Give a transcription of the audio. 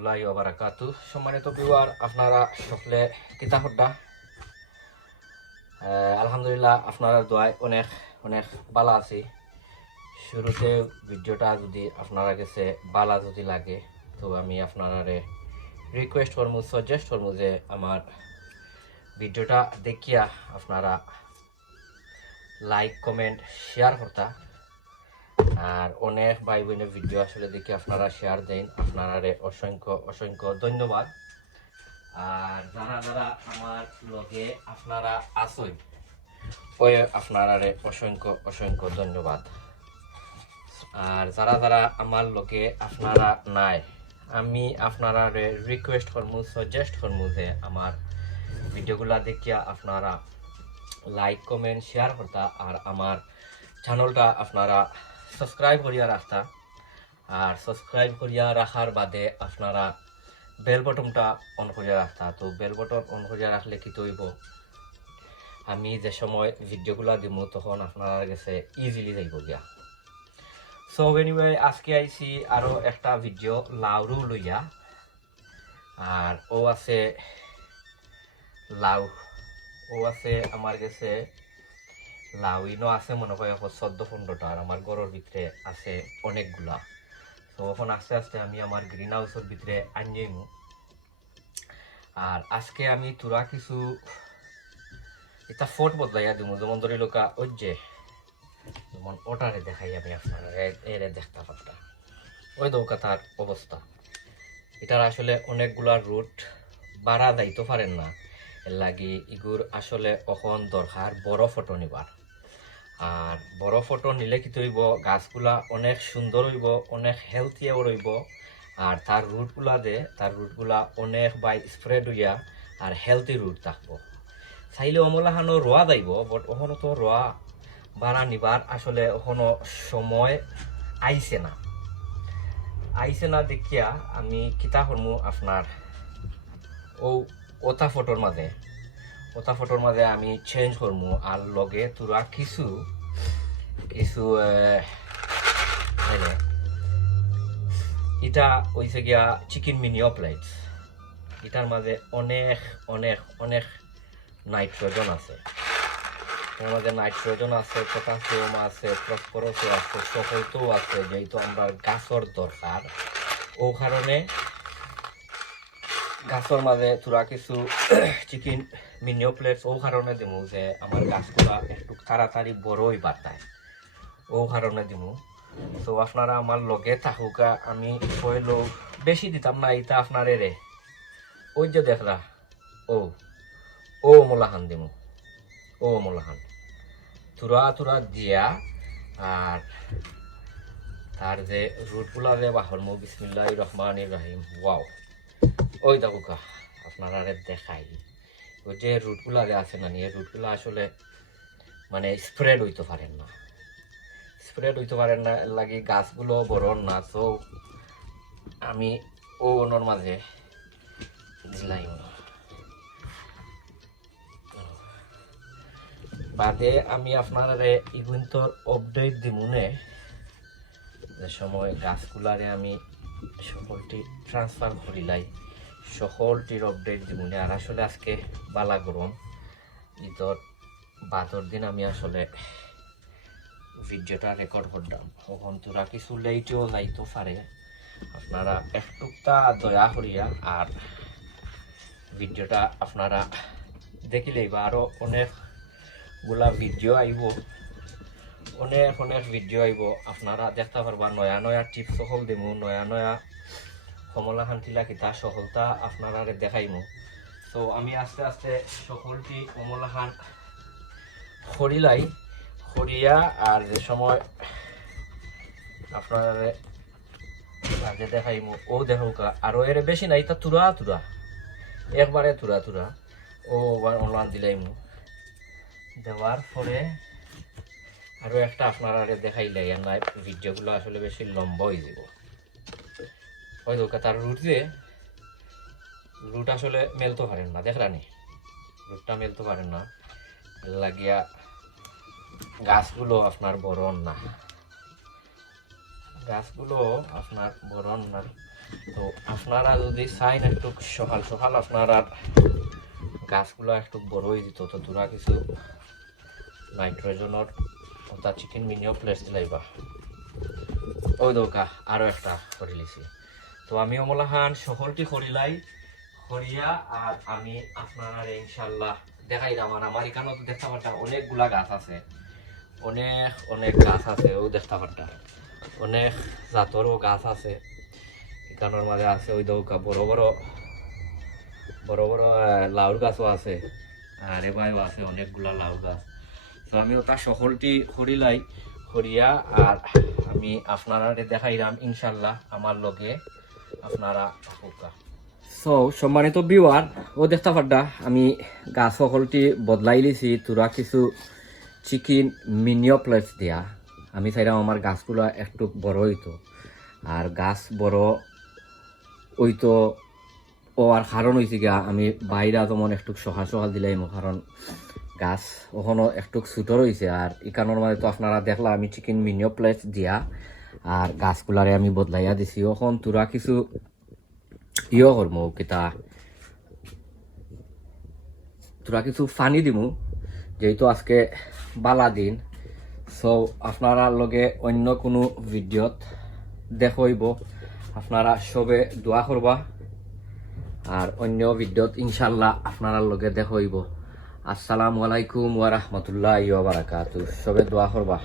রহমতুল্লাহ বারাকাতু সম্মানিত বিওয়ার আপনারা সকলে কিতা হড্ডা আলহামদুলিল্লাহ আপনারা দোয়ায় অনেক অনেক বালা আছি। শুরুতে ভিডিওটা যদি আপনারা কাছে বালা যদি লাগে, তো আমি আপনারা রিকোয়েস্ট করব সাজেস্ট করব যে আমার ভিডিওটা দেখিয়া আপনারা লাইক কমেন্ট শেয়ার করতা। আর অনেক ভাই বোনের ভিডিও আসলে দেখে আপনারা শেয়ার দেন। আপনারা অসংখ্য অসংখ্য ধন্যবাদ। আর যারা যারা আমার লগে আপনারা আসই ওই আপনারা অসংখ্য অসংখ্য ধন্যবাদ। আর যারা যারা আমার লগে আপনারা নাই, আমি আপনারা রিকোয়েস্ট করমু সাজেস্ট করমু যে আমার ভিডিওগুলা দেখিয়া আপনারা লাইক কমেন্ট শেয়ার করতা, আর আমার চ্যানেলটা আপনারা সাবস্ক্রাইব করিয়া রাখতা। আর সাবস্ক্রাইব করিয়া রাখার বাদে আপনারা বেল বটনটা অন করিয়া রাখতা। তো বেল বটন অন করিয়া রাখলে কি তৈব? আমি যে সময় ভিডিওগুলা দিব তখন আপনারা কাছে ইজিলি যাইব গিয়া। সো এনিওয়ে আজকে আইছি আরও একটা ভিডিও লাউরু লইয়া। আর ও আছে লাউ, ও আছে আমার কাছে লাউ ইনো আছে, মনে হয় এখন চোদ্দ পনেরোটা, আর আমার ঘরের ভিতরে আছে অনেকগুলা। তো এখন আস্তে আস্তে আমি আমার গ্রিন হাউসের ভিতরে আনিয়েমু আর আজকে আমি তোরা কিছু এটা ফোট বদলাইয়া দিব যেমন ধরি লোকা যে, যেমন ওটারে দেখাই আমি আপনার এরে দেখতে পারতাম। ওই দৌকাতার অবস্থা। এটার আসলে অনেকগুলা রুট বাড়া দায়িত্ব পারেন না। লাগি ইগুর আসলে অখন দরকার বড় ফটো নিবার। আর বড় ফটো নিলে কি তৈব? গাছগুলা অনেক সুন্দর হইব, অনেক হেলথিয়াও রইব। আর তার রুটগুলা দে তার রুটগুলা অনেক বাই স্প্রেড হইয়া আর হেলথি রুট থাকব। চাইলে অমলাহানো রোয়া যাইব বাট ওখানো তো রোয়া বাড়া নিবার আসলে ওখানো সময় আইছে না। আইছে না দেখিয়া আমি কিতা করমু আপনার ও ওটা ফটোর মাঝে ওটা ফটোর মাঝে আমি চেঞ্জ করমু আর লগে তোরা কিছু কিছু এটা হইছে গিয়া চিকেন মিনিও প্লেটস এটার মাঝে অনেক অনেক অনেক নাইট্রোজেন আছে। মাঝে নাইট্রোজেন আছে পটাশিয়াম আছে ফসফরাসও আছে সকলতেও আছে, যেহেতু আমরা গাছর দরকার। ও কারণে গাছর মাঝে তোরা কিছু চিকেন মিনিও প্লেটস ও কারণে দিমু যে আমার গাছগুলা একটু তাড়াতাড়ি বড় হই বাড়তায় ও কারণে দিমু। তো আপনারা আমার লগে থাকুকা, আমি কইলো বেশি দিতাম না এটা আপনার রে। ওই যে দেখলা, ও ও মোলাহান দিমু। ও মোলাহান। তুরা তুরা দিয়া আর তার যে রুটগুলা যে বাহরমু বিসমিল্লাহ রহমান রহিম। ওয়াও। ওই দেখুকা আপনারা দেখাই। ওই যে রুটগুলা যে আছে না নিয়ে রুটগুলা আসলে মানে স্প্রেড হইতে পারেন না। স্প্রেড হইতে পারেন না লাগি গাছগুলো বড় না তো আমি ও ওনার মাঝে দিলাই বাদে আমি আপনারা ইগুন্তর আপডেট দিমুনে যে সময় গাছগুলারে আমি সকলটি ট্রান্সফার করিলাই সকলটির আপডেট দিমুনে আর আসলে আজকে বালা গরম ঈদর বাদর দিন আমি আসলে ভিডিওটা রেকর্ড করলাম তখন কিছু লেটেও যাইতে পারে। আপনারা একটুকটা দয়া করিয়া আর ভিডিওটা আপনারা দেখিলেই বা আরও অনেকগুলা ভিডিও আইব। অনেক অনেক ভিডিও আইব। আপনারা দেখতে পারবা, নয়া নয়া টিপস সকল দিমু। নয়া নয়া কমলা শান্তিলা কিতা সফলতা আপনারা দেখাইমু। তো আমি আস্তে আস্তে সকলটি কমলাহান খড়িলাই। খড়িয়া আর যে সময় আপনারা আগে দেখাইমু, ও দেখুকা, আরও এর বেশি নাই, তা তুরা তুরা। একবারে তুরা তুরা। ও অনলাইন দিলাইমু। দেওয়ার পরে আরও একটা আপনারা দেখাইলে, আর নাই, ভিডিওগুলো আসলে বেশি লম্বা হয়ে যাব ওই দোকা তার রুট দিয়ে রুট আসলে মেলতে পারেন না, দেখলানি। রুটটা মেলতে পারেন না। লাগিয়া গাছগুলো আপনার বড় না। গাছগুলো আপনার বড় না। তো আপনারা যদি চাইন একটু সকাল সকাল আপনারা গাছগুলো একটু বড় হয়ে যেত তো তোরা কিছু নাইট্রোজেনের অর্থাৎ চিকেন মিনিও প্লেস দিলাইবা ওই দৌকা আরও একটা করে তো আমি অমলা অমলাহান সকলটি করিলাই করিয়া আর আমি আপনার ইনশাল্লাহ দেখাই আমার আমার এখানেও তো দেখতে পারতাম অনেকগুলা গাছ আছে। অনেক অনেক গাছ আছে, ও দেখতে পারতাম অনেক জাতরও গাছ আছে এখানোর মাঝে আছে ওই দৌকা বড় বড় বড় বড় লাউর গাছও আছে, আর এবারও আছে অনেকগুলা লাউ গাছ। তো আমি ওটা সকলটি করিলাই করিয়া আর আমি আপনারা দেখাইলাম, ইনশাল্লাহ, আমার লগে আপনারা থাকুকা। সো সম্মানিত বিওয়ার ও দেখতে পারডা আমি গাছ সকলটি বদলাই লিছি তোরা কিছু চিকেন মিনিও প্লেটস দিয়া আমি চাইলাম আমার গাছগুলো একটু বড় হইতো। আর গাছ বড় হইতো ও আর কারণ হয়েছে গিয়া আমি বাইরে যেমন একটু সকাল সকাল দিলাম কারণ গাছ ওখানো একটু ছোটো রয়েছে আর ইকানোর মাঝে তো আপনারা দেখলা আমি চিকেন মিনিও প্লেট দিয়া আর গাছগুলারে আমি বদলাইয়া দিছি। ওখন তোরা কিছু ইয়ে করমু, কিতা তোরা কিছু ফানি দিমু। যেহেতু আজকে বালা দিন সো আপনারা লগে অন্য কোনো ভিডিওত দেখইব। আপনারা সবে দোয়া করবা আর অন্য ভিডিওত ইনশাল্লাহ আপনারা লগে দেখইব। আসসালামু আলাইকুম ওয়া বারাকাতুহু। সবে দোয়া করবা।